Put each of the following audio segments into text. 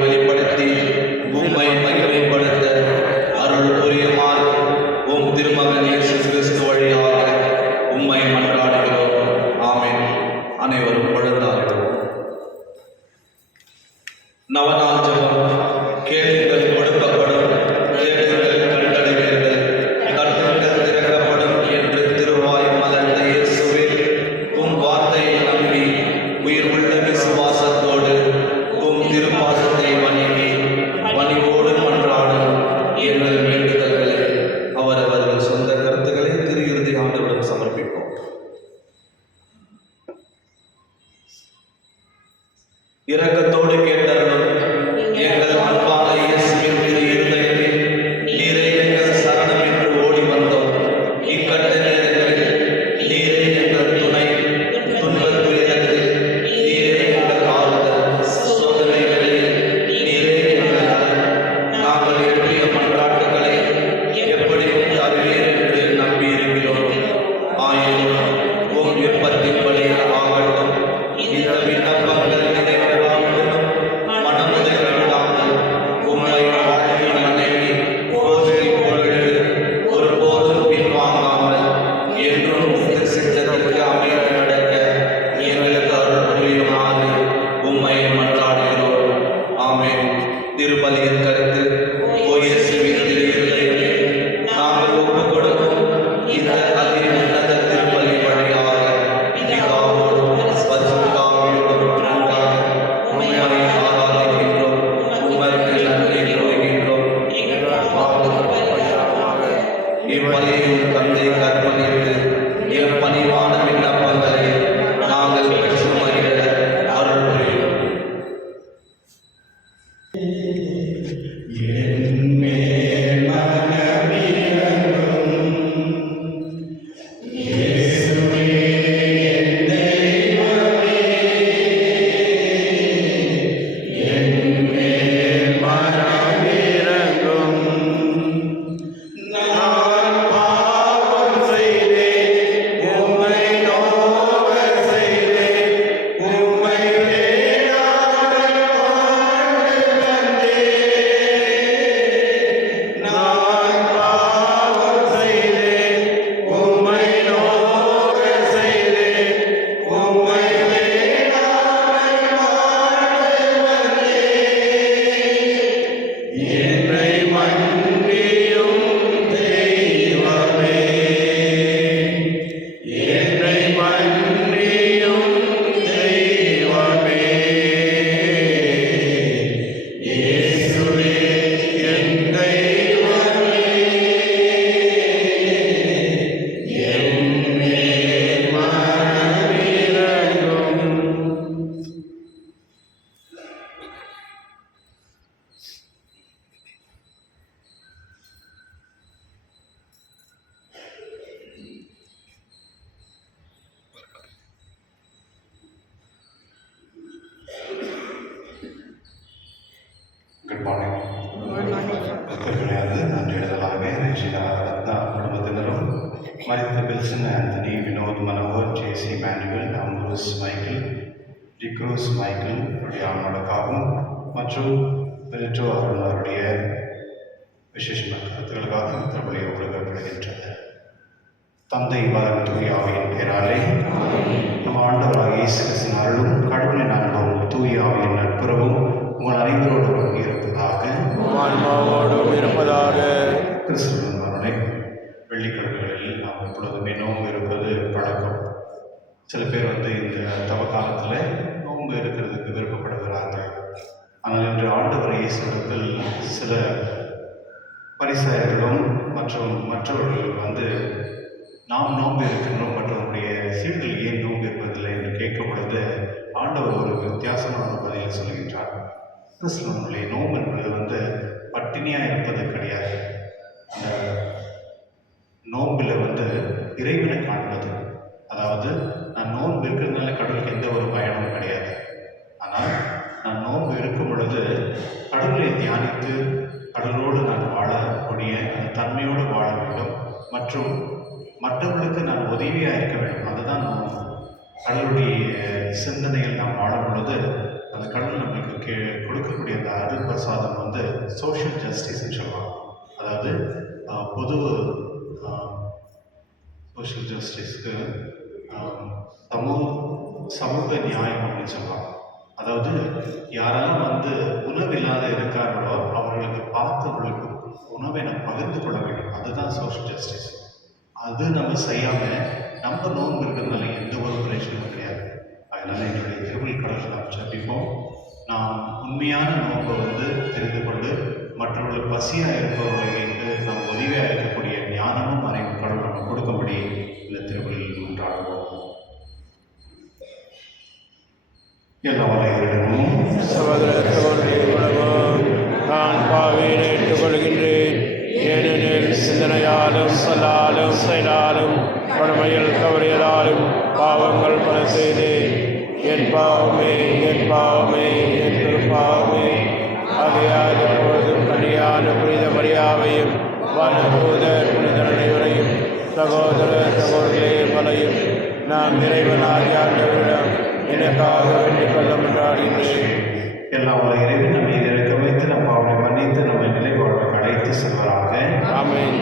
வெளிப்படுத்தி உம்மை மகிமைப்படுத்த அருள் புரியுமாறு இப்பலியும் தந்தை கற்பனையிட்டு எப்பணிவான விண்ணப்பங்களை நாங்கள் பெற்று மகிழ அருள் புரியும். Good morning. நன்றி எழுதலாகவே ரட்சிகராக குடும்பத்தினரும் மரித்த பில்சன் ஆந்தனி, வினோத், மனோகர், ஜேசி, மேனுவல், அம்ப்ரூஸ் மைக்கேல், டிக்ரூஸ் மைக்கேல் உடைய ஆன்மாவுக்காகவும் மற்றும் பெரிட்டோ அவர்களுடைய விசேஷமான கருத்துக்களுக்காக திருப்பலி ஒழுங்கப்படுகின்றது. தந்தை மகன் தூய ஆவியின் பெயராலே நம் ஆண்டவராக இயேசு கிறிஸ்துவின் அருளும் கடவுளின் அன்பும் தூய ஆவியின் நட்புறவும் உங்கள் அனைவரோடும் இருப்பதாக கிறிஸ்துவின் மரணை வெள்ளிக்கிழமைகளில் நாம் எப்பொழுதுமே நோன்பு இருப்பது பழக்கம். சில பேர் இந்த தவ காலத்தில் நோன்பு இருக்கிறதுக்கு விருப்பப்படுகிறார்கள். ஆனால் இன்று ஆண்டவர் இயேசுவிடத்தில் சில பரிசாயர்களும் மற்றும் மற்றவர்கள் நாம் நோன்பு இருக்கின்றோம், மற்றவருடைய சீடர்கள் ஏன் நோன்பு இருப்பதில்லை என்று கேட்கும் பொழுது ஆண்டவர் ஒரு வித்தியாசமான பதிலை சொல்கின்றார். கிறிஸ்துவனுடைய நோன்பு என்பது பட்டினியாக இருப்பது கிடையாது. அந்த நோன்பில் இறைவனை காண்பது. அதாவது நான் நோன்பு இருக்கிறதுனால கடவுளுக்கு எந்த ஒரு பயணமும் கிடையாது. ஆனால் நான் நோன்பு இருக்கும் பொழுது கடவுளை தியானித்து கடவுளோடு நான் வாழக்கூடிய அந்த தன்மையோடு வாழ வேண்டும் மற்றும் மற்றவர்களுக்கு நான் உதவியாக இருக்க வேண்டும். அதுதான் நோன்பு. கடவுளுடைய சிந்தனையில் நாம் வாழும் பொழுது அந்த கடவுள் நம்மளுக்கு கொடுக்கக்கூடிய அந்த அருட்பிரசாதம் சோஷியல் ஜஸ்டிஸ்ன்னு சொல்லுவாங்க. அதாவது பொது சோஷியல் ஜஸ்டிஸ்க்கு சமூக நியாயம் அப்படின்னு சொல்லுவாங்க. அதாவது யாரெல்லாம் உணவில்லாத இருக்கார்களோ அவர்களுக்கு பார்த்தவர்களுக்கு உணவை நம்ம பகிர்ந்து கொள்ள வேண்டும். அதுதான் சோஷியல் ஜஸ்டிஸ். அது நம்ம செய்யாமல் நம்ம நோன்பு இருக்கிறதுனால எந்த ஒரு பிரச்சனையும் கிடையாது. அதனால் எங்களுடைய திருவள்ளுவர் கடவுளை நாம் ஜெபிப்போம். நாம் உண்மையான நோன்பை தெரிந்து கொண்டு மற்றவர்களுக்கு பசியாக இருப்பவர்களுக்கு நாம் உதவியாக இருக்கக்கூடிய ஞானமும் அறிவு கடவுள் நம்ம கொடுக்கும்படி இந்த திருவள்ளில் ஒன்றாடுவோம். எல்லா வலையிடமும் நான் பாவியை ஏற்றுக்கொள்கின்றேன். ஏனெனில் சிந்தனையாலும் சொல்லாலும் செயலாலும் வறுமையில் தவறியதாலும் பாவங்கள் பல செய்தேன். என் பாவமே, என் பாவமே, என் திருப்பாவமே. ஆகையால் எப்பொழுதும் கன்னியான புனித மரியாவையும் வானதூதர் புனிதர் அனைவரையும் சகோதர சகோதரிகளே பலையும் நாம் இறைவனாகிய ஆண்டவரிடம் எனக்காக வேண்டிக் கொள்ள என்றாடுகின்றேன். எல்லாம் உள்ள இறைவன் நம்மை இறக்க வைத்து நம்ம அவனை மன்னித்து நம்மை நிலை வாழ்வுக்கு அழைத்து செல்வராக. ஆமென்.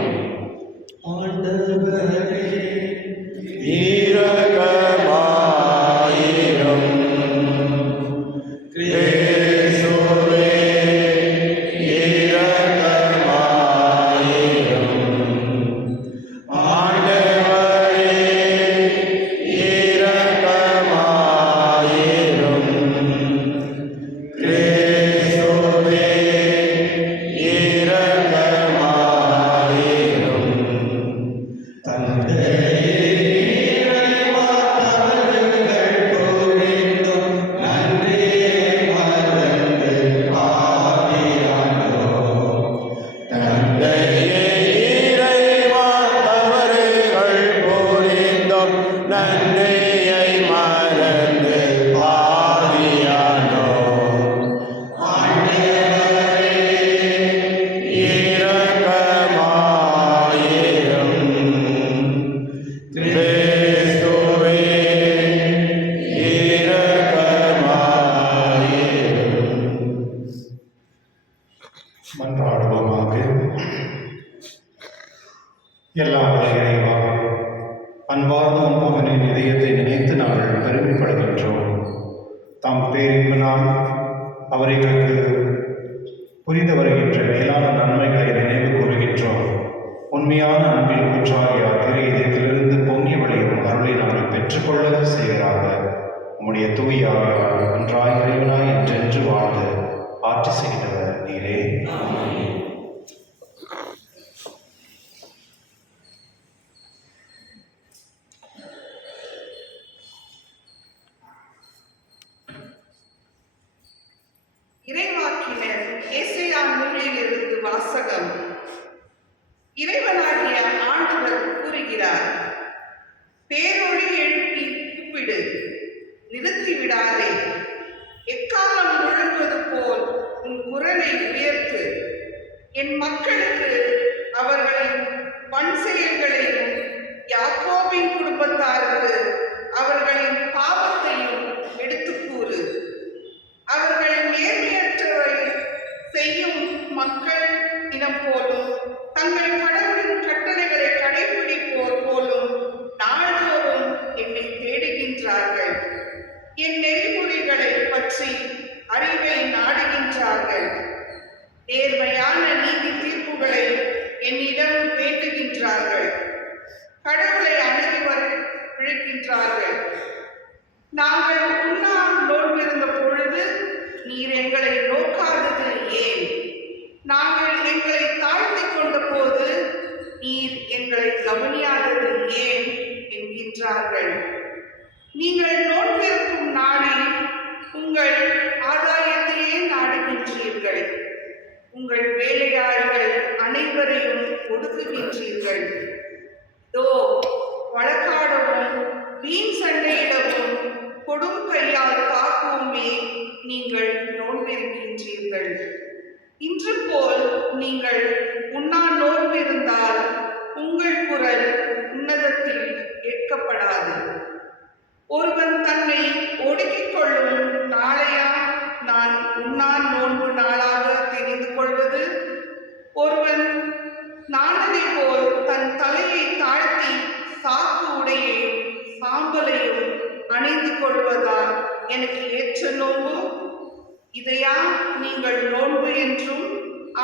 எல்லாம் வல்ல இறைவா, அன்பார்ந்த உன் மகனின் இதயத்தை நினைத்து நாங்கள் பெருமைப்படுகின்றோம். தாம் பேரின்பனால் அவர் எங்களுக்கு புரிந்து வருகின்ற மேலான நன்மைகளை நினைவு கூறுகின்றோம். உண்மையான அன்பில் ஊற்றாகிய திரு இதயத்திலிருந்து பொங்கி வழியும் அருளை நாங்கள் பெற்றுக்கொள்ள செய்கிறாங்க. உம்முடைய தூய ஆவியால் ஒன்றாய் இறைவனாய் என்றென்று வாழ்ந்து ஆட்சி செய்கிறவர் நீரே. இறைவாக்கினர் ஏசாயா நூலிலிருந்து வாசகம். இறைவனாகிய ஆண்டவர் கூறுகிறார், பேரொளி எழுப்பி கூப்பிடு, நிறுத்திவிடாதே. எக்காலம் முழங்குவது போல் உன் குரலை உயர்த்து. என் மக்களுக்கு அவர்களின் வன் செயல்களையும் யாக்கோபின் குடும்பத்தாருக்கு அவர்களின் பாவத்தையும் எடுத்துக் கூறு. அவர்கள் நேர்மையற்றவை செய்யும் மக்கள் இனம் போலும் தங்கள் கடவுளின் கட்டளைகளை கடைபிடிப்போர் போலும் நாள்தோறும் என்னை தேடுகின்றார்கள். என் நெறிமுறைகளை பற்றி அறிவை நாடுகின்றார்கள். நேர்மையான நீதி தீர்ப்புகளை என்னிடம் வேண்டுகின்றார்கள். கடவுளை அணுகி விழுகின்றார்கள். நாங்கள் உண்ணால் நோன்பிருந்த பொழுது நீர் எங்களை நோக்காதது ஏன்? நாங்கள் எங்களை தாழ்த்திக் கொண்ட போது நீர் எங்களை கவனியாதது ஏன் என்கின்றார்கள். நீங்கள் நோன்பிருக்கும் நாளில் உங்கள் ஆதாயத்தையே நாடுகின்றீர்கள். உங்கள் வேலையாளர்கள் அனைவரையும் ஒடுக்குகின்றீர்கள். இதோ வழக்காடவும் வீண் சண்டையிடவும் கொடும் கையால் தாக்குவுமே நீங்கள் நோன்பிருக்கின்றீர்கள். இன்று போல் நீங்கள் உண்ணா நோன்பிருந்தால் உங்கள் குரல் உன்னதத்தில் கேட்கப்படாது. ஒருவன் தன்னை ஒடுக்கிக் கொள்ளும் நாளையா நான் உண்ணா நோன்பு நாளாக தெரிந்து கொள்வது? ஒருவன் நானதை போல் தன் தலையை தாழ்த்தி சாக்கு உடையையும் சாம்பலையும் அணிந்து கொள்வதா எனக்கு ஏற்ற நோன்பு? இதையா நீங்கள் நோன்பு என்றும்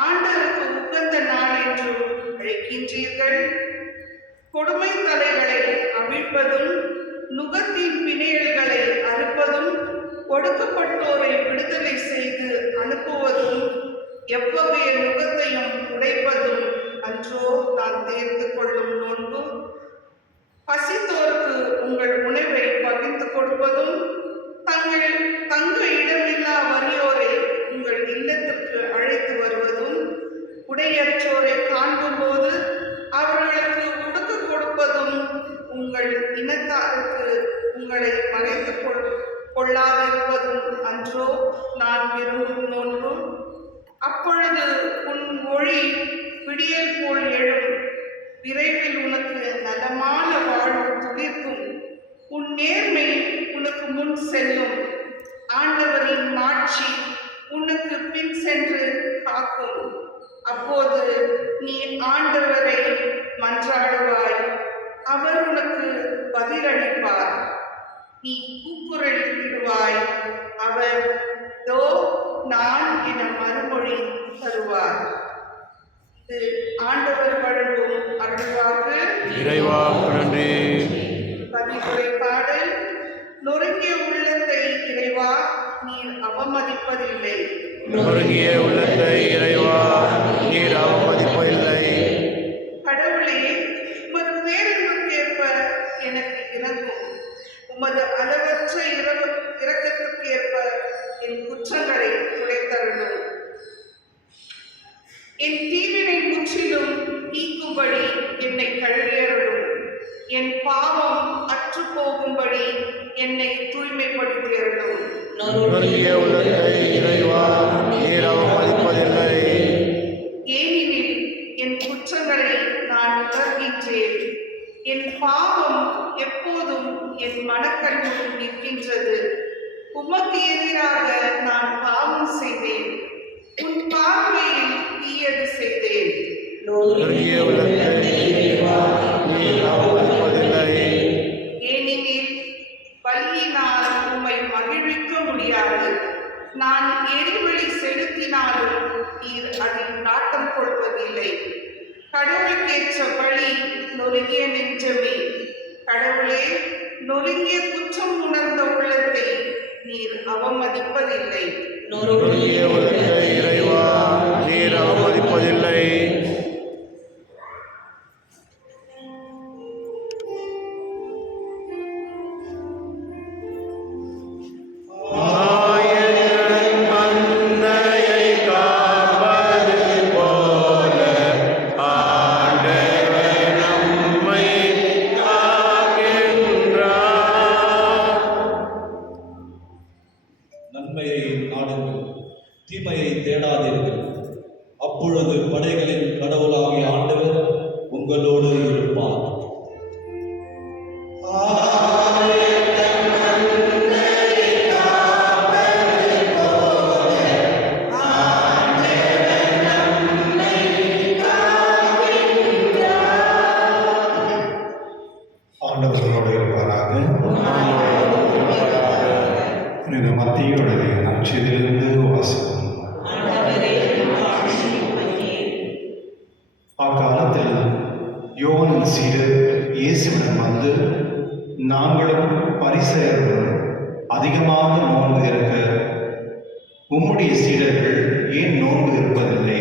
ஆண்டவருக்கு உகந்த நாள் என்றும் அழைக்கின்றீர்கள்? கொடுமை தலைகளை அவிழ்ப்பதும் நுகத்தின் பிணையல்களை அறுப்பதும் ஒடுக்கப்பட்டோரை விடுதலை செய்து அனுப்புவதும் எவ்வகைய நுகத்தையும் உடைப்பதும் அன்றோ நான் தேர்ந்து கொள்ளும் நோன்பு? பசித்தோருக்கு உங்கள் உணவை பகிர்ந்து கொடுப்பதும் தங்க இடமில்லா வறியோரை உங்கள் இல்லத்திற்கு அழைத்து வருவதும் உடையற்றோரை காண்கும் போது அவர்களுக்கு உடுக்க கொடுப்பதும் உங்கள் இனத்தாருக்கு உங்களை மறைத்து கொள்ளாதிருப்பதும் அன்றோ நான் விரும்பும் நோன்பு? அப்பொழுது உன் ஒளி விடியல் போல் எழும். விரைவில் உனக்கு நலமான வாழ்வு துளிர்க்கும். உன் நேர்மை உனக்கு முன் செல்லும். ஆண்டவரின் மாட்சி உனக்கு பின் சென்று காக்கும். அப்போது நீ ஆண்டவரை மன்றாடுவாய், அவர் உனக்கு பதிலளிப்பார். நீ கூக்குரல் இடுவாய், அவர் தோ நான் என மறுமொழி தருவார். இது ஆண்டவர் வழங்கும் அருள்வாக்கு. இறைவா நன்றி. பதிவுரை பாடல். நொறுங்கிய உள்ளத்தை இறைவா நீர் அவமதிப்பதில்லை. நொறுங்கிய உள்ளத்தை இறைவா நீர் அவமதிப்பதில்லை. கடவுளே, உமது பேரன்புக்கேற்ப எனக்கு இறங்கும். உமது அளவற்ற இரக்கத்திற்கேற்ப என் குற்றங்களை துடைத்தருளும். என் தீவினை முற்றிலும் நீக்கும்படி என்னை கழுவியருளும். என் பாவம் அற்று போகும்படி என்னை தூய்மைப்படுத்தியருளும். நொறுங்கிய உள்ளத்தை இறைவா நீர் அவமதிப்பதில்லை. ஏனெனில் என் குற்றங்களை நான் உணர்கின்றேன். என் பாவம் எப்போதும் என் மனக்கண்ணில் நிற்கின்றது. உமக்கு எதிராக நான் பாவம் செய்தேன். உன் பார்வையில் தீயது செய்தேன். நொறுங்கிய உள்ளத்தை இறைவா நீர் அவமதிப்பதில்லை. ஏனெனில் பலியினால் உம்மை மகிழ்விக்க முடியாது. நான் எரிபலி செலுத்தினாலும் நீர் அதில் நாட்டம் கொள்வதில்லை. கடவுளுக்கேற்ற பலி நொறுங்கிய நெஞ்சமே. கடவுளே, நொறுங்கிய குற்றம் உணர்ந்த உள்ளத்தை நீர் அவமதிப்பதில்லை. நொறுங்கிய உள்ளத்தை இறைவா நீர் அவமதிப்பதில்லை. ஆயன் மந்தையை காப்பது போல ஆண்டவர் நம்மை காக்கின்றார். நன்மையை நாடுங்கள், தீமையை தேடாதீர்கள். அப்பொழுது படைகளின் கடவுளாகிய ஆண்டவர் உங்களோடு இருப்பார். ஆண்டவர்களோடு இருப்பாராக. புனித மத்திய எழுதிய நற்செய்தியிலிருந்து வாசகம். அக்காலத்தில் யோவானின் சீடர் இயேசுவிடம் வந்து, நாங்களும் பரிசேயர்களும் அதிகமாக நோன்பு இருக்க உம்முடைய சீடர்கள் ஏன் நோன்பு இருப்பதில்லை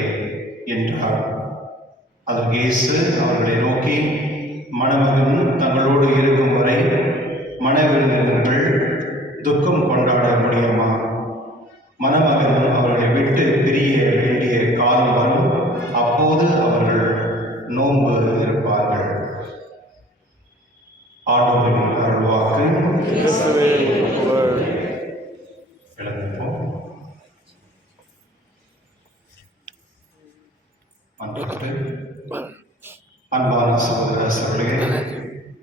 என்றார். அதற்கு இயேசு அவர்களை நோக்கி, மணமகன் தங்களோடு இருக்கும் வரை மணவிருந்தினர்கள் துக்கம் கொண்டாட முடியுமா? மணமகன் அவர்களை விட்டு பிரிய வேண்டிய காலம் வரும், அப்போது அவர்கள் நோன்பு இருப்பார்கள். ஆண்டவரின் அருள்வாக்கு. கிறிஸ்துவே புகழ். எழுந்திருப்போம். மன்றாட்டு. அன்பான சகோதர சகோதரிகளே,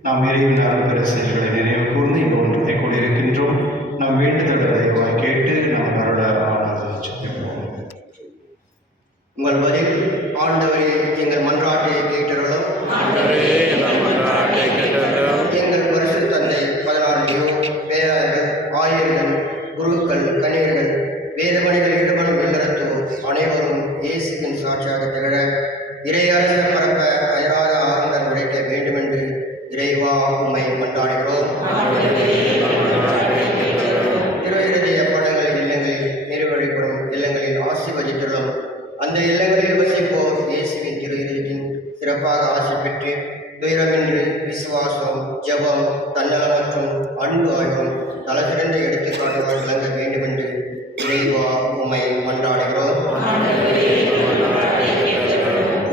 நாம் இறைவன் அருள்பெற செயல்களை நினைவு கூர்ந்து இங்கு ஒன்றை கூடியிருக்கின்றோம். நாம் வேண்டுதலை தயவாய் கேட்டு நாம் அருள ஜெபிப்போம். உங்கள் பதில் ஆண்டவரே எங்கள் மன்றாட்டை கேட்டருளும். ஆண்டவரே எங்கள் மன்றாட்டை கேட்டருளும். எங்கள் பரிசுத்த தந்தை 16 பேராயர்கள், ஆயர்கள், குருக்கள், கன்னியர்கள், வேதமணிகள் ஈடுபடும் இல்லறத்தோர் அனைவரும் இயேசுவின் சாட்சியாக திகழ இறையரசர் பரப்ப அயராத ஆனந்தம் கிடைக்க வேண்டுமென்று இறைவா உம்மை கொண்டாடுகிறோம். திருவிருதிய படங்களின் இல்லங்களில் நிறைவழிப்படும் இல்லங்களில் ஆசீர்வதித்துள்ளோம். அந்த இல்லங்களில் வசிப்போர் இயேசுவின் திருவிருதின் சிறப்பாக ஆசை பெற்று துயரமின்றி விசுவாசம், ஜெபம், தன்னலம் மற்றும் அன்பு ஆகியோர் தலசிறந்த எடுத்துக்காட்டுவார் விளங்க வேண்டுமென்று இறைவா உம்மை கொண்டாடுகிறோம்.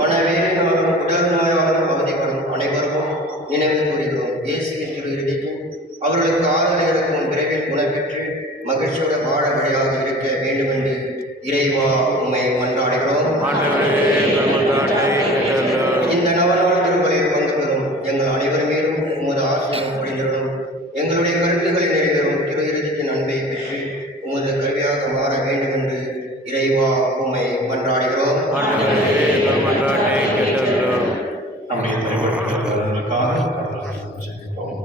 மனவேலினாலும் உடல் நோயாலும் அவதிப்படும் அனைவருக்கும் நினைவு கூறுகிறோம். இயேசுவின் திரு இறுதிக்கும் அவர்களுக்கு ஆறுதல் இருக்கும் விரைவில் குணப்பெற்று மகிழ்ச்சியோடு வாழ வழியாக இருக்க வேண்டுமென்று இறைவா உம்மை கொண்டாடுகிறோம். இந்த நவநாள் திருப்பலியில் பங்கு பெறும் எங்கள் அனைவர் மீதும் உமது ஆசீர்வாதம் பொழிந்திருக்கும். எங்களுடைய கருத்துக்களை நிறைவேறும் திரு இறுதியின் அன்பை பெற்று உமது கருவியாக மாற வேண்டுமென்று இறைவா உம்மை கொண்டாடுகிறோம். நம்முடைய தலைவர்களுக்காக ஜெபிப்போம்.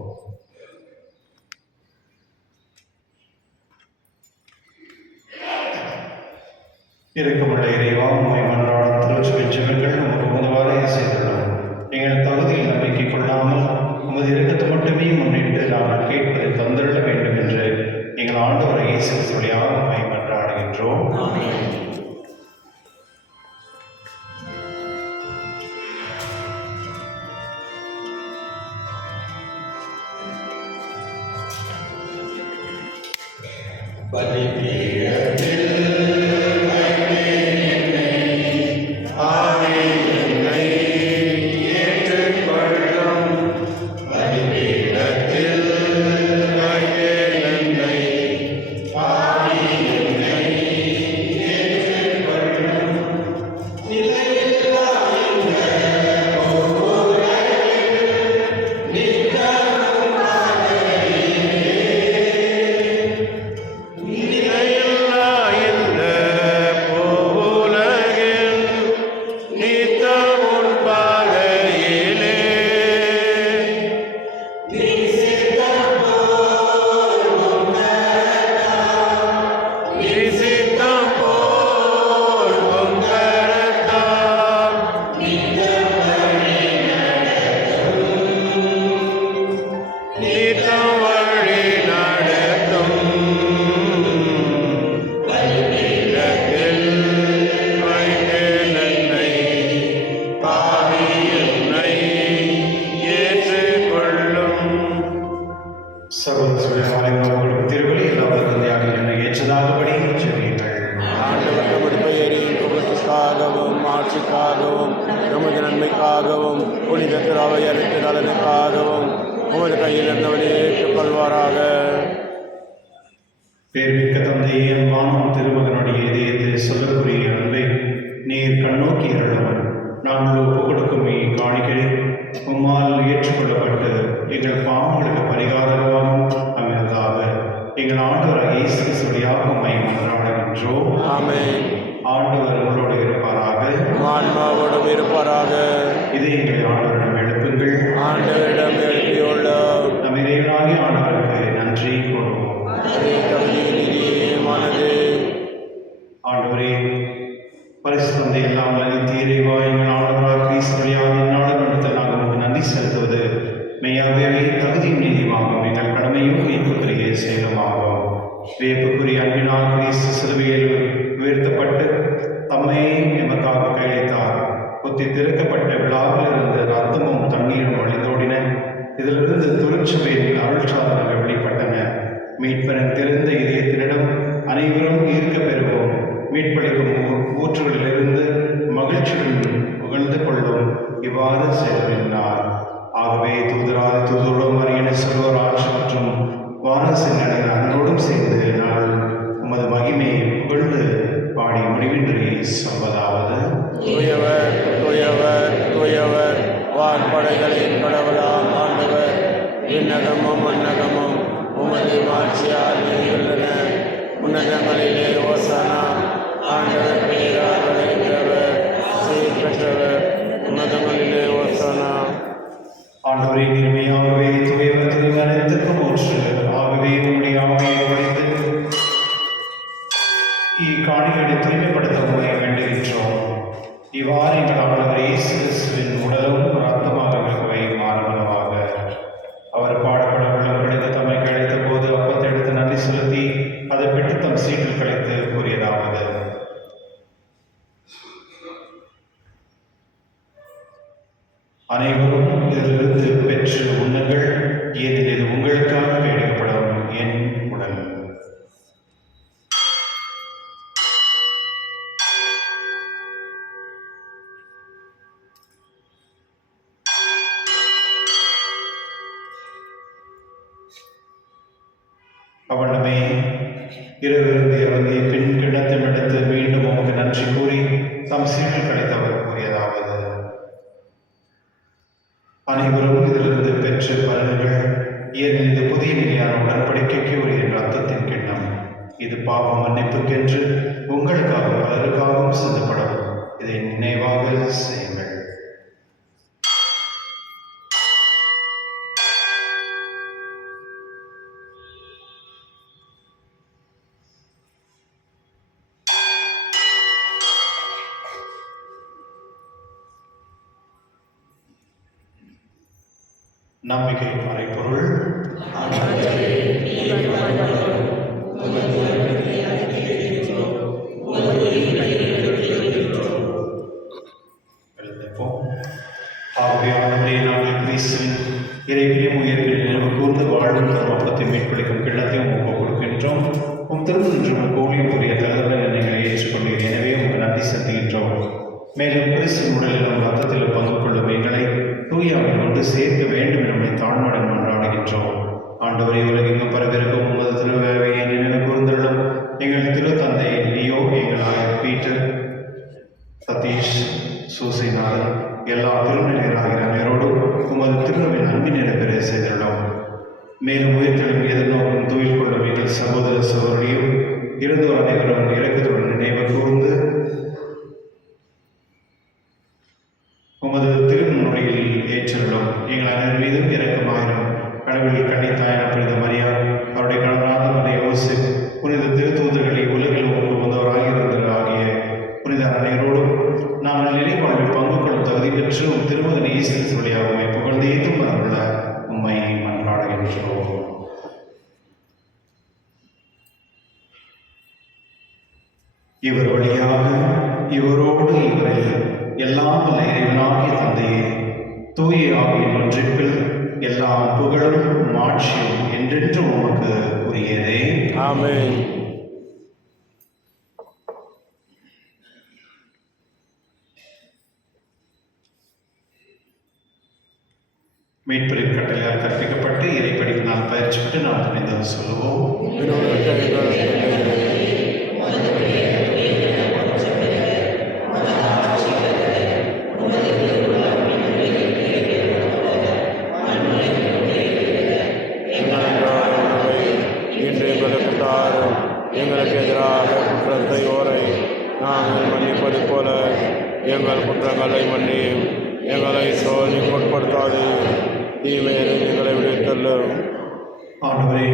இரக்கமுள்ள இறைவா உம்மை மன்றாடும் திருச்சபை ஜெபங்கள் உமக்கு உதவாறு செய்துள்ளோம். எங்கள் தகுதியில் நம்பிக்கை கொள்ளாமல் உமது இரக்கத்தை மட்டுமே முன்னிட்டு நாங்கள் கேட்பதை தந்திருட வேண்டும் என்று எங்கள் ஆண்டவர் இயேசு வழியாக உம்மை மன்றாடுகின்றோம். நிலையில்லா இந்த எனக்காகவும் புனித திராவையருக்கு நலனுக்காகவும் உமது கையில் இருந்தவனை ஏற்றுக்கொள்வாராக. பேர்மிக்க தந்தையே, வானம் திருமகனுடைய இதயத்தை சொல்லக்கூடிய அன்பை நீர் கண்ணோக்கி அருளவர். நாங்கள் ஒப்புக் கொடுக்கும் காணிக்கை உம்மால் ஏற்றுக்கொள்ளப்பட்டு எங்கள் பாவங்களுக்கு பரிகாரமாகவும் அமைவதாக எங்கள் ஆண்டவராக இயேசு கிறிஸ்துவியாக உம்மை மன்றாடுகின்றோம். ஆமென். ஆண்டவர் உங்களோடு இருப்பாராக. ஆன்மாவோடும் இருப்பாராக. இதை எங்கள் ஆண்டவரிடம் எழுப்புங்கள். ஆண்டவரிடம் எழுப்பியுள்ளோம். நம் இறைவனாகிய ஆண்டவருக்கு நன்றி கூறுவோம். அதே தகுதி நிதியமானது. ஆண்டவரே, பரிசு தந்தை எல்லாம் நித்திய இறைவா, எங்கள் ஆண்டவராக கிறிஸ்து வழியாக இந்நாளும் எடுத்த நாங்கள் உங்களுக்கு நன்றி செலுத்துவது மெய்யாகவே தகுதியும் நீதியுமாகும். எங்கள் கடமையும் மீட்புக்குரிய செயலுமாகும். வியப்புக்குரிய அன்பினால் கிறிஸ்து சிலுவையில் உயர்த்தப்பட்டு தம்மை எமக்காக கையளித்தார். குத்தி திறக்கப்பட்ட விழாவில் இருந்த ரத்தமும் தண்ணீரும் வழிந்தோடின. இதிலிருந்து திருச்சபையின் அருள்சாதனங்கள் வெளிப்பட்டன. மீட்பரின் திறந்த இதயத்தினிடம் அனைவரும் ஈர்க்க பெறுவோம். மீட்பளிக்கும் ஊற்றுகளிலிருந்து மகிழ்ச்சியுடன் புகழ்ந்து கொள்ளும். இவ்வாறு செய்தார். ஆகவே தூதரோடும் அரியணை செல்வோர் ஆட்சி மற்றும் வாரசின் அதனோடும் சேர்ந்து நாங்கள் உமது மகிமையை புகழ்ந்து பாடி முடிவின்றி சொல்வதாவது: தூயவர் தூயவர் தூயவர், வான்படைகளின் கடவுளாம் ஆண்டவர். விண்ணகமும் மண்ணகமும் உமது மாட்சியால் நிறைந்துள்ளன. உன்னதங்களிலே ஓசானா. ஆண்டவர் பெயரால் வருகின்றவர் சீர் பெற்றவர். உன்னதங்களிலே ஓசானா. ஆண்டவரே, நீர்மையாகவே தூயவர் தூய்மை அனைத்துக்கும் ஊற்று. ஆகவே உம்முடைய ஆவியை உடைத்து இக்காணிகளை தூய்மைப்படுத்த உண்மை வேண்டுகின்றோம். இவ்வாறு எங்கள் ஆண்டவர் இயேசு கிறிஸ்துவின் உடலும் ரத்தமாக எங்களுக்கு மாறுவனவாக. அவர் பாடுபட உள்ளம் கிடைத்து தம்மை கிடைத்த போது அப்பத்தை எடுத்து நன்றி செலுத்தி அதை பெற்று தம் சீட்டில் கழித்து கூறியதாவது: அனைவரும் இதிலிருந்து பெற்று உண்ணுங்கள், ஏனெனில் இது உங்களுக்காக கையளிக்கப்படும் என் உடல். அவனமே இரவிருந்து இறங்கி பின் கிடத்தில் எடுத்து மீண்டும் உமக்கு நன்றி கூறி தம் சீட்டில் கிடைத்தவர் கூறியதாவது: அனைவரும் இதிலிருந்து பெற்று பலன்கள், ஏனெனில் இது புதிய நிலையான உடன்படிக்கைக்கு உரிய ரத்தத்தின் கிண்ணம். இது பாவ மன்னிப்புக்கென்று உங்களுக்காக பலருக்காகவும் சிந்தப்படும். இதை நினைவாக செய்யுங்கள். நம்பிக்கை மறைப்பொருள். ஆகவே நாங்கள் கிறிஸ்துவின் இறைவனையும் உயர்வின் நினைவு கூர்ந்து வாழ்வு தரும் அப்பத்தை மீட்பளிக்கும் கிண்ணத்தையும் ஒப்புக் கொடுக்கின்றோம். உம் திருமணம் கோழியும் புரிய தலைவர்கள் எண்ணங்களை ஏற்றுக்கொண்டீர். எனவே உங்கள் நன்றி செலுத்துகின்றோம். மேலும் கிறிஸ்துவின் உடலிலும் ரத்தத்திலும் பங்கு கொள்ளும் எங்களை தூயாவில் ஒன்று சேர்க்க வேண்டும் என்பதை தாழ்மையுடன் கொண்டாடுகின்றோம். ஆண்டவரை உலகெங்கும் பரவிருக்கும் உமது திருவையை நினைவு கூர்ந்தருளும். எங்கள் திரு தந்தை லியோ, எங்கள் ஆயர் பீட்டர், சதீஷ், சூசிநாதன், எல்லா திருநிலையராகிற அனைவரோடும் உமது திருவின் அன்பின் நிறைவேற செய்துள்ளோம். மேலும் உயிர்த்தெழும் எதிர்நோக்கும் தூயில் கொள்ளும் எங்கள் சகோதர சகோதரியும் இருந்தோர் அனைவரும் இறக்கத்துடன் நினைவு கூர்ந்து உமது திருநொழியில் ஏற்றுள்ளோம். எங்கள் அனைவர் மீதும் இரக்கமாயிரும். கடவுளில் கண்ணித்தாயான புனித மரியா, அவருடைய கணவரான புனித யோசேப், புனித திருத்தூதர்களை உலகில் வந்தவராகிய ஆகிய புனித அனைவரோடும் நாங்கள் நிலைவாழ்வில் பங்கு கொள்ளும் தகுதி பெற்று திருமகன் இயேசு வழியாகவே புகழ்ந்து ஏற்றும் வரவுள்ள உம்மை மன்றாடுகின்றோம். இவர் வழியாக இவரோடு இவரில் எல்லாம் வல்ல இறைவனாகிய தந்தையே, தூய ஆவியின் ஒன்றிப்பில் எல்லாம் புகழும் மாட்சியும் என்றென்றும் உமக்கு உரியதே. ஆமென். மீட்பரின் கட்டளையால் கற்பிக்கப்பட்டு இறைப்படிப்பினால் பயிற்சி பெற்று நாம் துணிந்து சொல்லுவோம். எங்களுக்கு எதிராக குற்றம் செய்வோரை நாங்கள் மன்னிப்பது போல எங்கள் குற்றங்களை மன்னியும், எங்களை சோதனைக்கு உட்படுத்தாது, தீமையை எங்களை விடுவித்தள்ளும். ஆண்டவரே,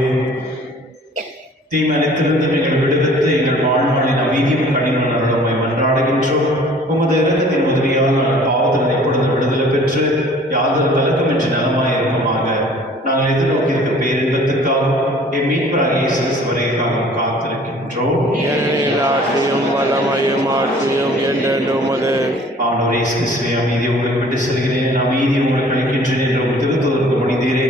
தீமை அனைத்திலிருந்து எங்கள் விடுவித்து எங்கள் வாழ்நாளின் அமைதியும் கனிமன் அருளுமை மன்றாடுகின்றோம். உமது இரக்கத்தின் உதவியால் நாங்கள் பாவத்திலிருந்து எப்பொழுது விடுதலை பெற்று யாதொரு கலக்கமின்றி நலமாயிருக்குமாக. நாங்கள் எதிர்நோக்கியிருக்க பேரின்பத்துக்காகவும் என் மீட்பராகிய இயேசு கிறிஸ்துவிற்காகவும் காத்திருக்கின்றோம். ஏனெனில் ஆட்சியும் வல்லமையும் ஆட்சியும் என்றென்றும் உமது. ஆண்டவரே இயேசு கிறிஸ்துவே, அமைதி உங்களுக்கு விட்டு செல்கிறேன், அமைதி உங்களுக்கு அளிக்கின்றேன் என்று உம் திருத்தூதருக்கு மொழிந்தீரே.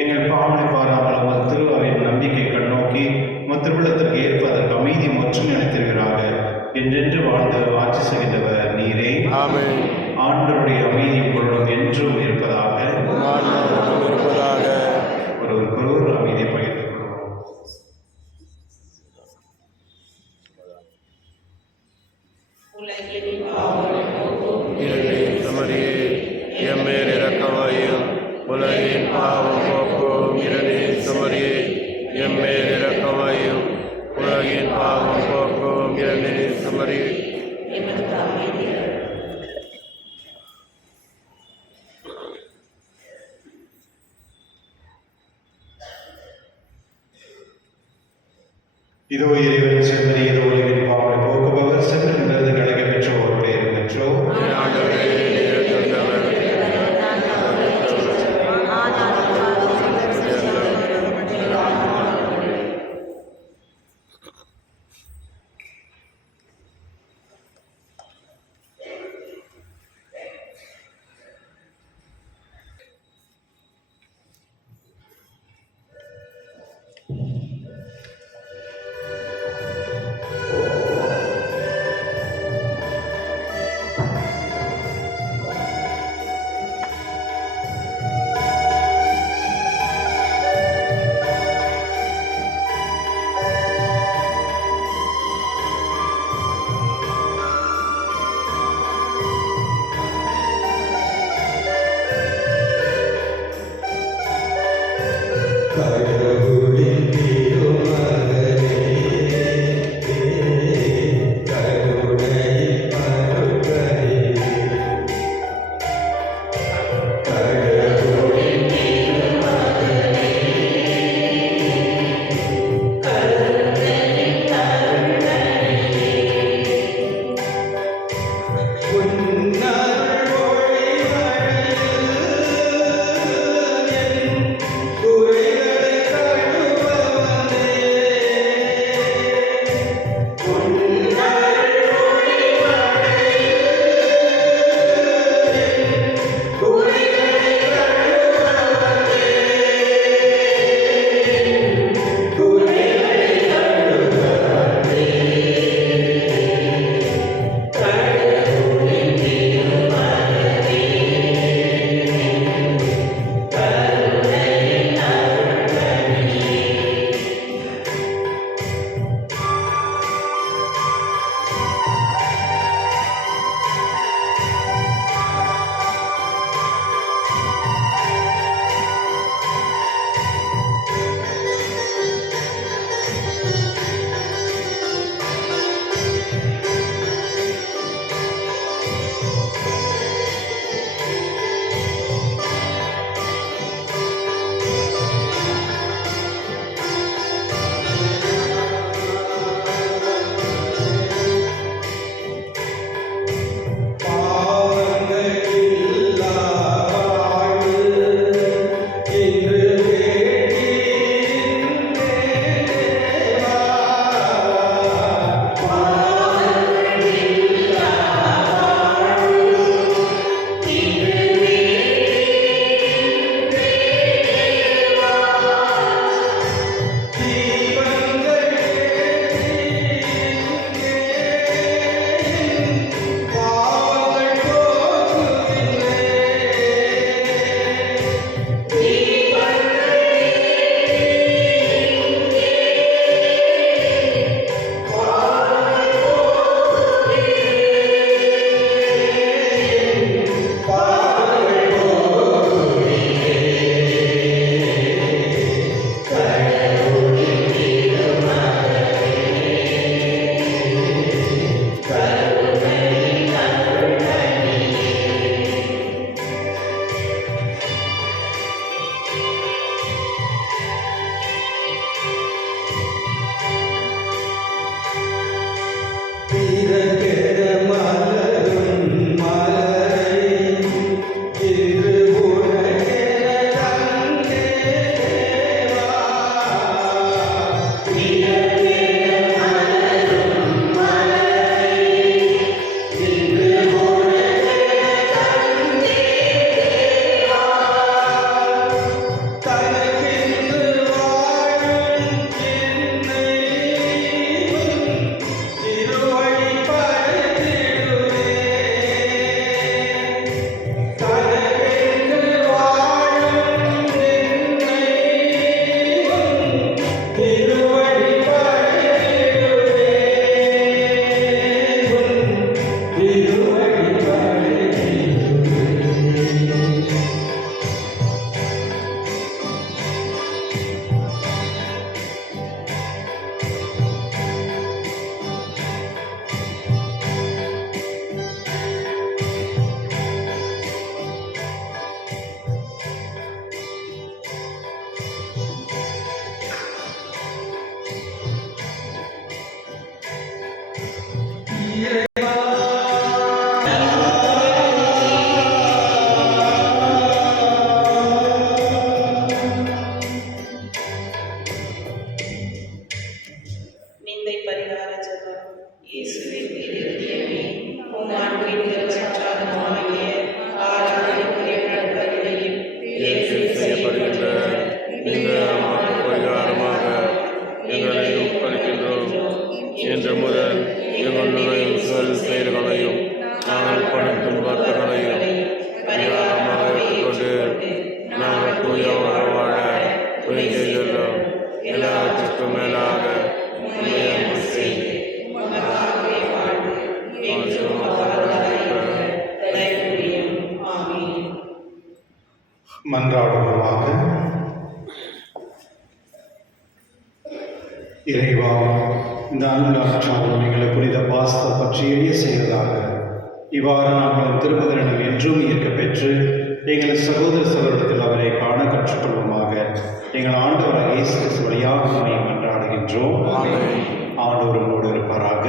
எங்கள் பாவனை பாராமல் உமது திருவாவின் நம்பிக்கை கண்ணோக்கி உமது திருவிழத்திற்கு ஏற்ப அதற்கு அமைதி மற்றும் அளித்திருக்கிறாக. என்றென்று வாழ்ந்து ஆட்சி செய்கின்றவர் நீரே. ஆமென். ஆண்டவருடைய அமைதி உங்களுடன் என்றும் இருப்பதாக. இருப்பதாக. ஒருவருக்கொருவர் அமைதியை பகிர்ந்து கொள்வோம். இரண்டின் சமரியே எம்மேல் இரக்கமாயும் உலகின் பாவம் போக்கும். இரண்டின் சமரியே எம்மேல் இரக்கமாயும் உலகின் பாவம் போக்கும். இரண்டின் சமரியே இதோ இறைவன் செம்மறி, இதோ உலகின் பாவனை போக்குபவர், சென்றென்றது கிடைக்க பெற்றோரோடு இருக்கின்றோம். நிந்தை பரிகார ஜெபம். இயேசுவின் இதயமே, உம் அன்பின் திருவருட்சாதனமாகிய ஆராதனைக்குரிய பலிகளையும் ஏற்று செய்யப்படுகின்ற இந்த மாற்று பரிகாரமாக எங்களை ஒப்படைக்கின்றோம். இன்று முதல் எங்களுடைய சொல் செயல்களையும் நாங்கள் படும் துன்பங்களையும் பரிகாரமாக எடுத்துக்கொண்டு நாங்கள் தூயமாக வாழ துணை செய்துள்ளோம். எல்லாத்திற்கும் மேலாக உம்மை அன்பு செய்து உமக்காகவே வாழ்ந்து என்றும் தயவு புரியும். ஆமென். மன்றாடுவோமாக. இறைவா, இந்த அன்புள்ள எங்களை புனித பாஸ்தா பற்றி எளிய செய்வதாக இவ்வாறு நாங்கள் திருமதிரனம் என்றும் ஈர்க்க பெற்று எங்கள் சகோதர சகோதரத்தில் அவரை காண கற்றுக்கொள்வோமாக. எங்கள் ஆண்டவராக இயேசு கிறிஸ்து வழியாக உம்மை மன்றாடுகின்றோம். ஆண்டவரோடு இருப்பாராக.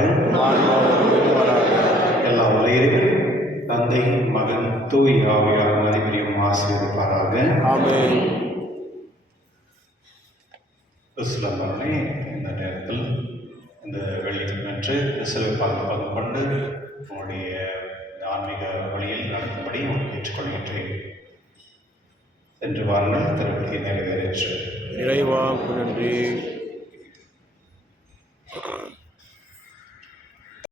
எல்லா வலையிலும் தந்தை, மகன், தூய் ஆவியார் அனைவரையும் ஆசீர்வதிப்பாராக. ஆமென். கிறிஸ்துவனே, இந்த நேரத்தில் இந்த வெள்ளிக்கிழமை சிலுவை பங்கு கொண்டு உங்களுடைய ஆன்மீக வழியில் நடக்கும்படி உங்களுக்கு ஏற்றுக்கொள்கின்றேன். சென்று வாருங்கள், திருப்பதி நிறைவேறிற்று. இறைவா நன்றி.